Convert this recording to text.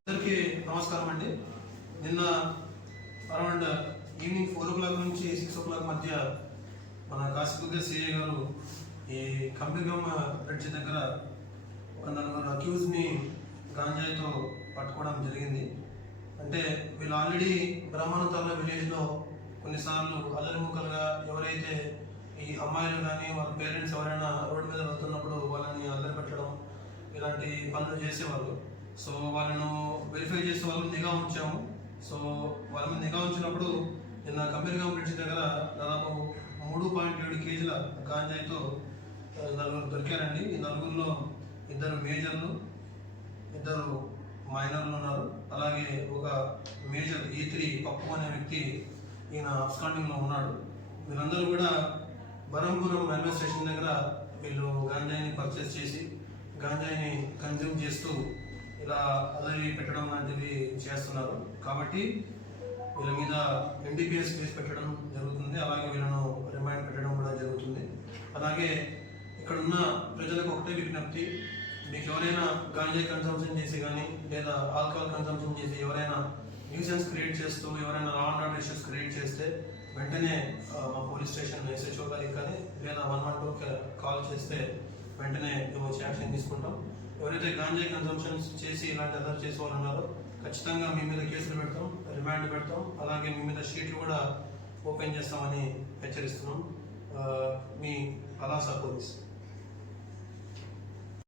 అందరికీ నమస్కారం అండి. నిన్న around evening four o'clock నుంచి సిక్స్ ఓ క్లాక్ మధ్య మన కాశీబుగ్గ సిఐ గారు ఈ కంబిగమ్ బ్రిడ్జ్ దగ్గర ఒక నలుగురు అక్యూజ్ని గాంజాయితో పట్టుకోవడం జరిగింది. అంటే వీళ్ళు ఆల్రెడీ బ్రహ్మానంతాల విలేజ్లో కొన్నిసార్లు అల్లరి ఎవరైతే ఈ అమ్మాయిలు కానీ వాళ్ళ పేరెంట్స్ ఎవరైనా రోడ్డు మీద వెళ్తున్నప్పుడు వాళ్ళని అల్లరి పెట్టడం ఇలాంటి పనులు చేసేవాళ్ళు. సో వాళ్ళను వెరిఫై చేసే వాళ్ళు నిఘా ఉంచాము. సో వాళ్ళ మీద నిఘా ఉంచినప్పుడు నిన్న కంపెనీగా బ్రిడ్జ్ దగ్గర దాదాపు మూడు పాయింట్ ఏడు కేజీల గాంజాయితో నలుగురు దొరికారండి. ఈ నలుగురిలో ఇద్దరు మేజర్లు ఇద్దరు మైనర్లు ఉన్నారు. అలాగే ఒక మేజర్ ఈ త్రీ పప్పు అనే వ్యక్తి ఈయన అబ్స్కాండింగ్లో ఉన్నాడు. వీళ్ళందరూ కూడా బరంపురం రైల్వే స్టేషన్ దగ్గర వీళ్ళు గాంజాయిని పర్చేస్ చేసి గాంజాయిని కన్జ్యూమ్ చేస్తూ ఇలా అల్లరి పెట్టడం లాంటివి చేస్తున్నారు. కాబట్టి వీళ్ళ మీద ఎన్డీపీఎస్ కేసు పెట్టడం జరుగుతుంది. అలాగే వీళ్ళను రిమైండ్ పెట్టడం కూడా జరుగుతుంది. అలాగే ఇక్కడ ఉన్న ప్రజలకు ఒకటే విజ్ఞప్తి మీకు ఎవరైనా గాంజాయి కన్సంప్షన్ చేసి కానీ లేదా ఆల్కహాల్ కన్సంప్షన్ చేసి ఎవరైనా న్యూసెన్స్ క్రియేట్ చేస్తూ ఎవరైనా law and order issues create చేస్తే వెంటనే మా పోలీస్ స్టేషన్ ఎస్హెచ్ఓ గారికి కానీ లేదా వన్ వన్ టూకి కాల్ చేస్తే వెంటనే మేము వచ్చి యాక్షన్ తీసుకుంటాం. ఎవరైతే గాంజాయి కన్సంప్షన్స్ చేసి ఇలాంటి అదర్ చేసే వాళ్ళు ఉన్నారో ఖచ్చితంగా మీ మీద కేసులు పెడతాం రిమాండ్ పెడతాం. అలాగే మీ మీద షీట్లు కూడా ఓపెన్ చేస్తామని హెచ్చరిస్తున్నాం. మీ పలాసా పోలీస్.